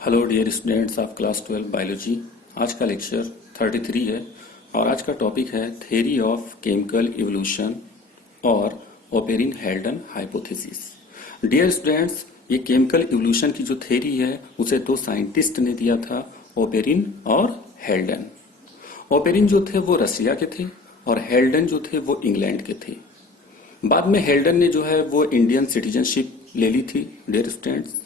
Hello dear students of class 12 biology. आज का lecture 33 है और आज का टॉपिक है थ्योरी ऑफ केमिकल इवोल्यूशन और Oparin Haldane hypothesis. Dear students, ये केमिकल इवोल्यूशन की जो थ्योरी है उसे दो साइंटिस्ट ने दिया था, ओपेरिन और हेल्डन। ओपेरिन जो थे वो रसिया के थे और हेल्डन जो थे वो इंग्लैंड के थे। बाद में हेल्डन ने जो है वो इंडियन सिटीजनशिप ले ली थी। डियर स्टूडेंट्स,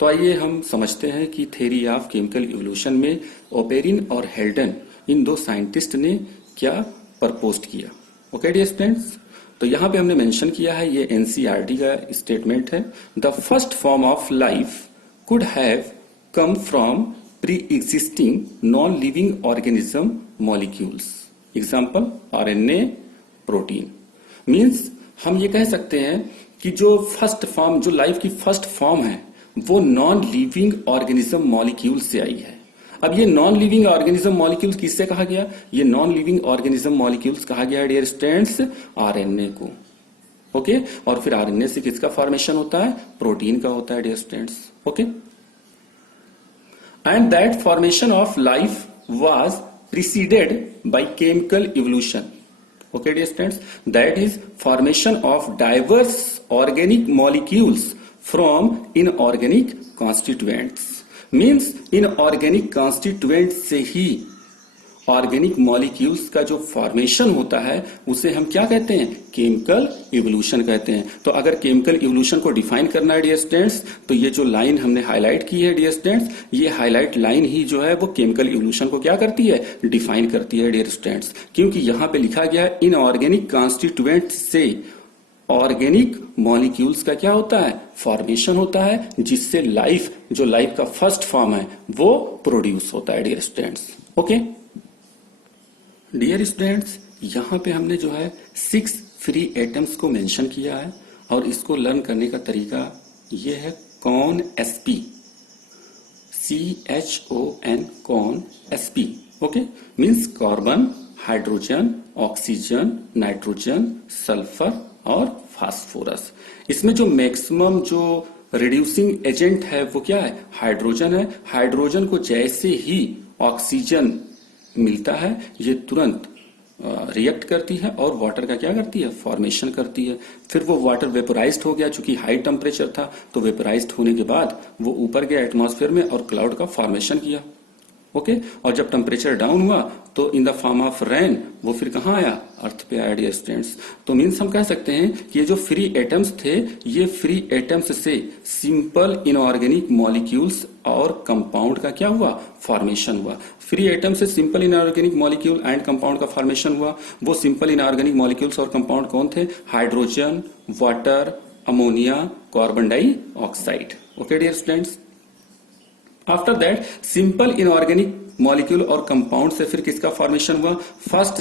तो आइए हम समझते हैं कि थ्योरी ऑफ केमिकल इवोल्यूशन में ओपेरिन और हेल्डन इन दो साइंटिस्ट ने क्या प्रपोज्ड किया। ओके डियर स्टूडेंट्स, तो यहां पे हमने मेंशन किया है, ये एनसीईआरटी का स्टेटमेंट है। The first form of life could have come from pre existing non living organism molecules, example RNA, protein. Means हम ये कह सकते हैं कि जो फर्स्ट फॉर्म, जो लाइफ की फर्स्ट फॉर्म है वो नॉन लिविंग ऑर्गेनिज्म मॉलिक्यूल से आई है। अब ये नॉन लिविंग ऑर्गेनिज्म मॉलिक्यूल्स किससे कहा गया? ये नॉन लिविंग ऑर्गेनिज्म मॉलिक्यूल्स कहा गया है डियर स्टूडेंट्स आरएनए को। ओके, और फिर आरएनए से किसका फॉर्मेशन होता है? प्रोटीन का होता है dear students. Okay, and that formation of life was preceded by chemical evolution. Okay dear students, that is formation of diverse organic molecules from inorganic constituents। means inorganic constituents से ही organic molecules का जो formation होता है उसे हम क्या कहते हैं? केमिकल इवोल्यूशन कहते हैं। तो अगर केमिकल इवोल्यूशन को डिफाइन करना है डियर स्टूडेंट्स, तो ये जो लाइन हमने हाईलाइट की है डियर स्टूडेंट्स, ये हाईलाइट लाइन ही जो है वो केमिकल इवोल्यूशन को क्या करती है? डिफाइन करती है डियर स्टूडेंट्स। क्योंकि यहां पे लिखा गया है इनऑर्गेनिक कॉन्स्टिट्यूएंट से ऑर्गेनिक मॉलिक्यूल्स का क्या होता है? फॉर्मेशन होता है, जिससे लाइफ, जो लाइफ का फर्स्ट फॉर्म है वो प्रोड्यूस होता है dear students. Okay dear students, यहां पे हमने जो है 6 फ्री एटम्स को मेंशन किया है और इसको लर्न करने का तरीका ये है CHON SP, CHON CHON SP. Okay, means carbon, hydrogen, oxygen, nitrogen, sulphur और फास्फोरस। इसमें जो मैक्सिमम जो रिड्यूसिंग एजेंट है वो क्या है? हाइड्रोजन है। हाइड्रोजन को जैसे ही ऑक्सीजन मिलता है ये तुरंत रिएक्ट करती है और वाटर का क्या करती है? फॉर्मेशन करती है। फिर वो वाटर वेपोराइज्ड हो गया, चूंकि हाई टेम्परेचर था तो वेपोराइज्ड होने के बाद वो ऊपर गया एटमॉस्फेयर में और क्लाउड का फॉर्मेशन किया। ओके, और जब टेम्परेचर डाउन हुआ तो in the form of rain वो फिर कहां आया? अर्थ पे आया डियर स्टूडेंट्स। तो मीन्स हम कह सकते हैं कि ये जो फ्री एटम्स थे, ये फ्री एटम्स से सिंपल इनऑर्गेनिक मॉलिक्यूल्स और कंपाउंड का क्या हुआ? फॉर्मेशन हुआ। फ्री एटम से simple inorganic molecule and compound का फॉर्मेशन हुआ। वो सिंपल इनऑर्गेनिक मॉलिक्यूल्स और कंपाउंड कौन थे? Hydrogen, water, ammonia, carbon dioxide. Okay dear students, after that simple inorganic molecule और कंपाउंड से फिर किसका फॉर्मेशन हुआ? फर्स्ट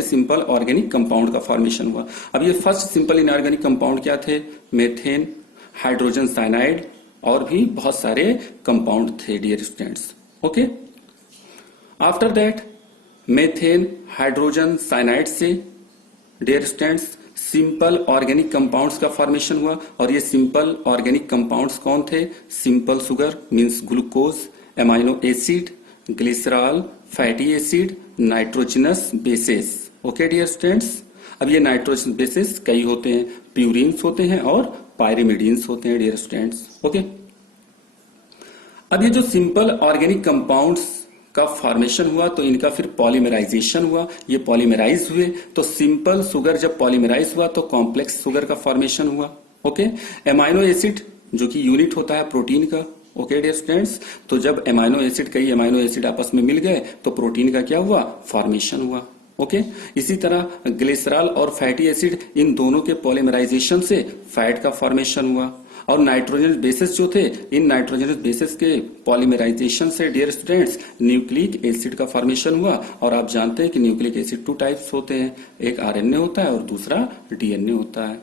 सिंपल ऑर्गेनिक कंपाउंड का फॉर्मेशन हुआ। अब ये फर्स्ट सिंपल इनऑर्गेनिक कंपाउंड क्या थे? मेथेन, हाइड्रोजन साइनाइड और भी बहुत सारे कंपाउंड थे dear students. Okay, after that methane, hydrogen cyanide से dear students simple organic compounds का फॉर्मेशन हुआ। और ये सिंपल ऑर्गेनिक कंपाउंड्स कौन थे? Simple sugar means glucose, amino acid, glycerol, fatty acid, nitrogenous bases. Okay dear students, अब ये nitrogen bases कई होते हैं, प्यूरिन्स होते हैं और पायरिमिडीन्स होते हैं डियर स्टूडेंट्स। ओके, अब ये जो सिंपल ऑर्गेनिक कंपाउंड्स का फॉर्मेशन हुआ तो इनका फिर पॉलीमराइजेशन हुआ, ये पॉलीमराइज हुए। तो सिंपल शुगर जब पॉलीमराइज हुआ तो कॉम्प्लेक्स शुगर का फॉर्मेशन हुआ। ओके, एमाइनो एसिड जो कि यूनिट होता है प्रोटीन का। ओके डियर स्टूडेंट्स, तो जब एमाइनो एसिड, कई एमाइनो एसिड आपस में मिल गए तो प्रोटीन का क्या हुआ? फॉर्मेशन हुआ। ओके, इसी तरह ग्लिसरॉल और फैटी एसिड, इन दोनों के पॉलीमराइजेशन से फैट का फॉर्मेशन हुआ। और नाइट्रोजन बेसेस जो थे, इन नाइट्रोजन बेसेस के पॉलीमराइजेशन से डियर स्टूडेंट्स न्यूक्लिक एसिड का फॉर्मेशन हुआ। और आप जानते हैं कि न्यूक्लिक एसिड 2 टाइप्स होते हैं, एक आरएनए होता है और दूसरा डीएनए होता है।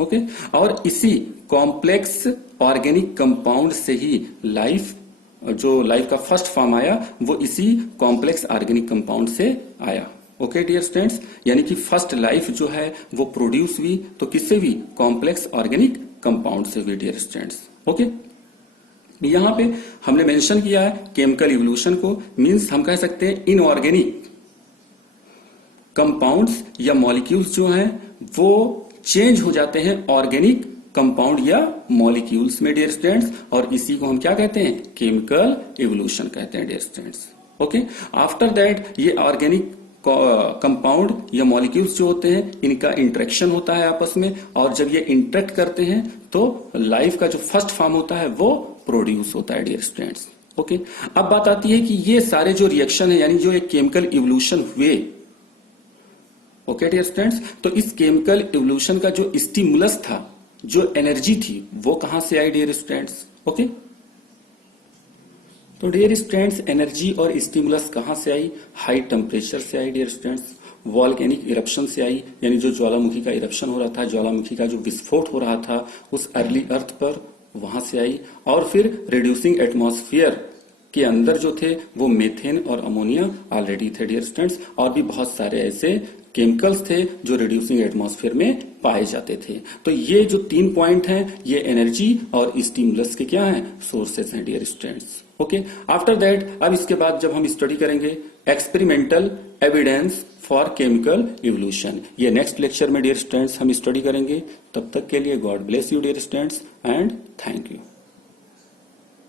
ओके, और इसी कॉम्प्लेक्स ऑर्गेनिक कंपाउंड से ही लाइफ, जो लाइफ का फर्स्ट फॉर्म आया वो इसी कॉम्प्लेक्स ऑर्गेनिक कंपाउंड से आया। ओके डियर स्टूडेंट्स, यानी कि फर्स्ट लाइफ जो है वो प्रोड्यूस हुई तो किससे हुई? कॉम्प्लेक्स ऑर्गेनिक कंपाउंड से हुई डियर स्टूडेंट्स। ओके, यहां पे हमने मेंशन किया है केमिकल इवोल्यूशन को, मींस हम कह सकते हैं इनऑर्गेनिक कंपाउंड्स या मॉलिक्यूल्स जो हैं वो चेंज हो जाते हैं ऑर्गेनिक कंपाउंड या मॉलिक्यूल्स में डियर स्टूडेंट्स, और इसी को हम क्या कहते हैं, केमिकल इवोल्यूशन कहते हैं dear students. Okay, after that ये ऑर्गेनिक कंपाउंड या मॉलिक्यूल्स जो होते हैं इनका इंटरेक्शन होता है आपस में, और जब ये इंटरेक्ट करते हैं तो लाइफ का जो फर्स्ट फॉर्म होता है वो प्रोड्यूस होता है डियर स्टूडेंट्स। ओके, अब बात आती है कि ये सारे जो रिएक्शन है यानी जो एक केमिकल इवोल्यूशन हुए, ओके डियर स्टूडेंट्स, तो इस केमिकल इवोल्यूशन का जो स्टिमुलस था, जो एनर्जी थी, वो कहां से आई डियर स्टूडेंट्स। ओके, तो डियर स्टूडेंट्स एनर्जी और स्टिमुलस कहां से आई, हाई टेम्परेचर से आई डियर स्टूडेंट्स, वॉल्केनिक इरप्शन से आई, यानी जो ज्वालामुखी का इरप्शन हो रहा था, ज्वालामुखी का जो विस्फोट हो रहा था उस अर्ली अर्थ पर, वहां से आई, और फिर रिड्यूसिंग एटमॉस्फेयर के अंदर जो थे वो मेथेन और अमोनिया ऑलरेडी थे डियर स्टूडेंट्स, और भी बहुत सारे ऐसे केमिकल्स थे जो रिड्यूसिंग एटमॉस्फेयर में पाए जाते थे। तो ये जो 3 पॉइंट हैं ये एनर्जी और स्टिमुलस के क्या हैं, सोर्सेस हैं dear students. Okay, after that अब इसके बाद जब हम स्टडी करेंगे experimental evidence for chemical evolution, ये नेक्स्ट लेक्चर में डियर स्टूडेंट्स हम स्टडी करेंगे। तब तक के लिए God bless you dear students and thank you.